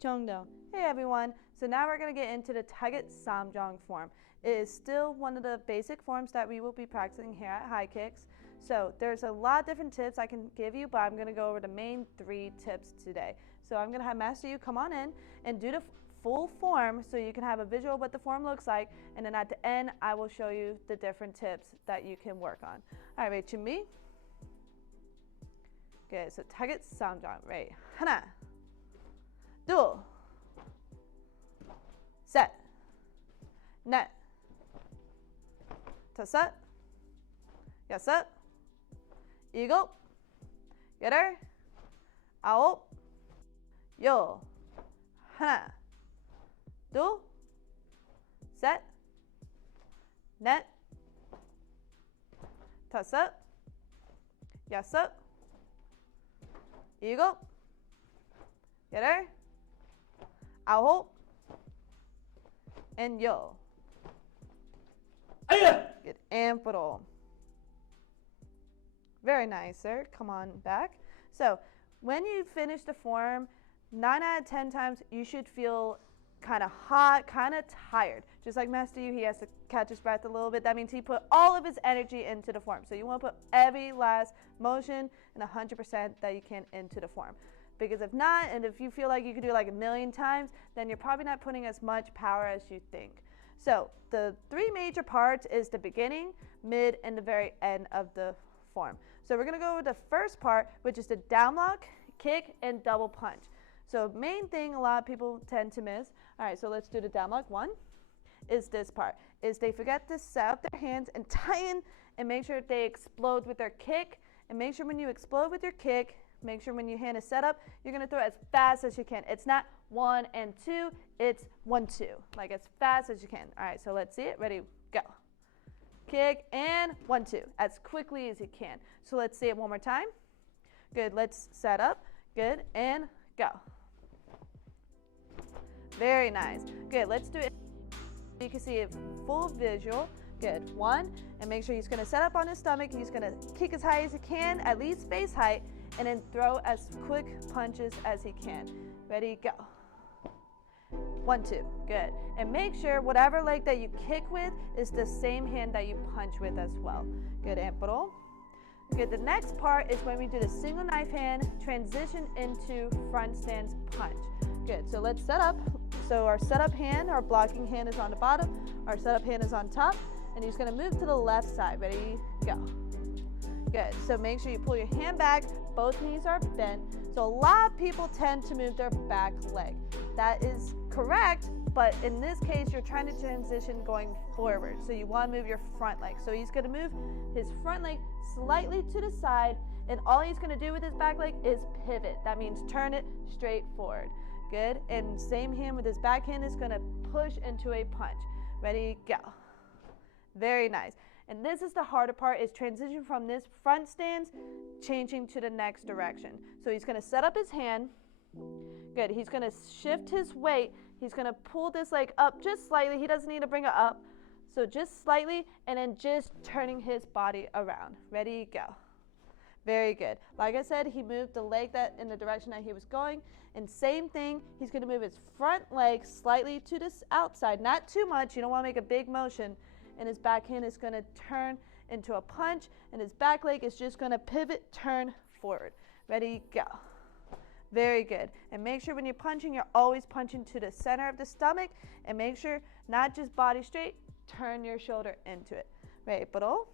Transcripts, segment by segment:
정도. Hey everyone. So now we're going to get into the Taeguk Samjong form. It is still one of the basic forms that we will be practicing here at High Kicks. So there's a lot of different tips I can give you, but I'm going to go over the main 3 tips today. So I'm going to have Master you come on in and do the full form so you can have a visual of what the form looks like, and then at the end I will show you the different tips that you can work on. All right, ready, 준비? Good. So Taeguk Samjong. Ready? 하나, 둘, 셋, 넷, 다섯, 여섯, 일곱, 여덟, 아홉, 열. 하나, 둘, 셋, 넷, 다섯, 여섯, 일곱, 여덟, 아홉, and 열. Good. And pull. Very nice, sir. Come on back. So when you finish the form, 9 out of 10 times you should feel kind of hot, kind of tired. Just like Master Yu, he has to catch his breath a little bit. That means he put all of his energy into the form. So you want to put every last motion and 100% that you can into the form. Because if not, and if you feel like you could do like a million times, then you're probably not putting as much power as you think. So the 3 major parts is the beginning, mid, and the very end of the form. So we're going to go with the first part, which is the down block, kick, and double punch. So main thing a lot of people tend to miss. All right, so let's do the down block. 1 is this part, is they forget to set up their hands and tighten and make sure they explode with their kick. And make sure when you explode with your kick, make sure when your hand is set up, you're going to throw as fast as you can. It's not 1 and 2, it's 1, 2, like as fast as you can. All right, so let's see it. Ready, go. Kick and 1, 2, as quickly as you can. So let's see it one more time. Good, let's set up. Good, and go. Very nice. Good, let's do it. You can see it full visual. Good, 1, and make sure he's going to set up on his stomach. He's going to kick as high as he can, at least face height, and then throw as quick punches as he can. Ready, go. 1, 2, good. And make sure whatever leg that you kick with is the same hand that you punch with as well. Good, and pull. Good, the next part is when we do the single knife hand, transition into front stance punch. Good, so let's set up. So our setup hand, our blocking hand is on the bottom, our setup hand is on top, and he's gonna move to the left side. Ready, go. Good, so make sure you pull your hand back, both knees are bent. So a lot of people tend to move their back leg. That is correct, but in this case, you're trying to transition going forward. So you wanna move your front leg. So he's gonna move his front leg slightly to the side, and all he's gonna do with his back leg is pivot. That means turn it straight forward. Good, and same hand with his back hand is gonna push into a punch. Ready, go. Very nice. And this is the harder part, is transition from this front stance, changing to the next direction. So he's gonna set up his hand. Good, he's gonna shift his weight. He's gonna pull this leg up just slightly. He doesn't need to bring it up. So just slightly, and then just turning his body around. Ready, go. Very good. Like I said, he moved the leg that in the direction that he was going. And same thing, he's gonna move his front leg slightly to this outside, not too much. You don't wanna make a big motion. And his back hand is gonna turn into a punch, and his back leg is just gonna pivot, turn forward. Ready, go. Very good. And make sure when you're punching, you're always punching to the center of the stomach, and make sure not just body straight, turn your shoulder into it. Ready, pull.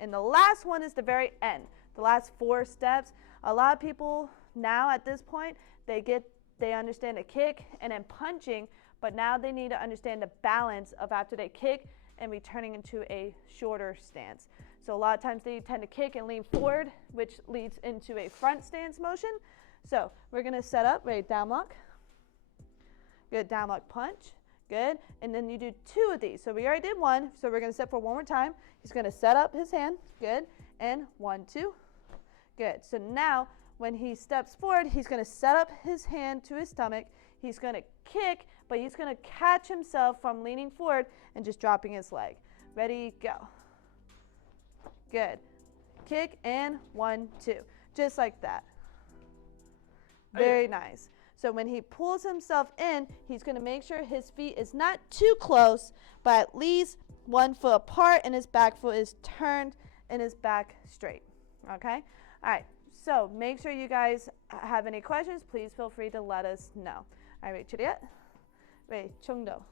And the last one is the very end. The last 4 steps. A lot of people now at this point, they understand the kick and then punching, but now they need to understand the balance of after they kick and returning into a shorter stance. So a lot of times they tend to kick and lean forward, which leads into a front stance motion. So we're gonna set up, ready, down block. Good, down block punch. Good, and then you do 2 of these. So we already did 1, so we're gonna set for one more time. He's gonna set up his hand, good, and 1, 2, good. So now when he steps forward, he's gonna set up his hand to his stomach. He's gonna kick, but he's gonna catch himself from leaning forward and just dropping his leg. Ready, go. Good. Kick and 1, 2. Just like that. Very nice. So when he pulls himself in, he's going to make sure his feet is not too close, but at least 1 foot apart, and his back foot is turned and his back straight. Okay? All right. So make sure you guys have any questions. Please feel free to let us know. All right, Juliet. Right, 정도.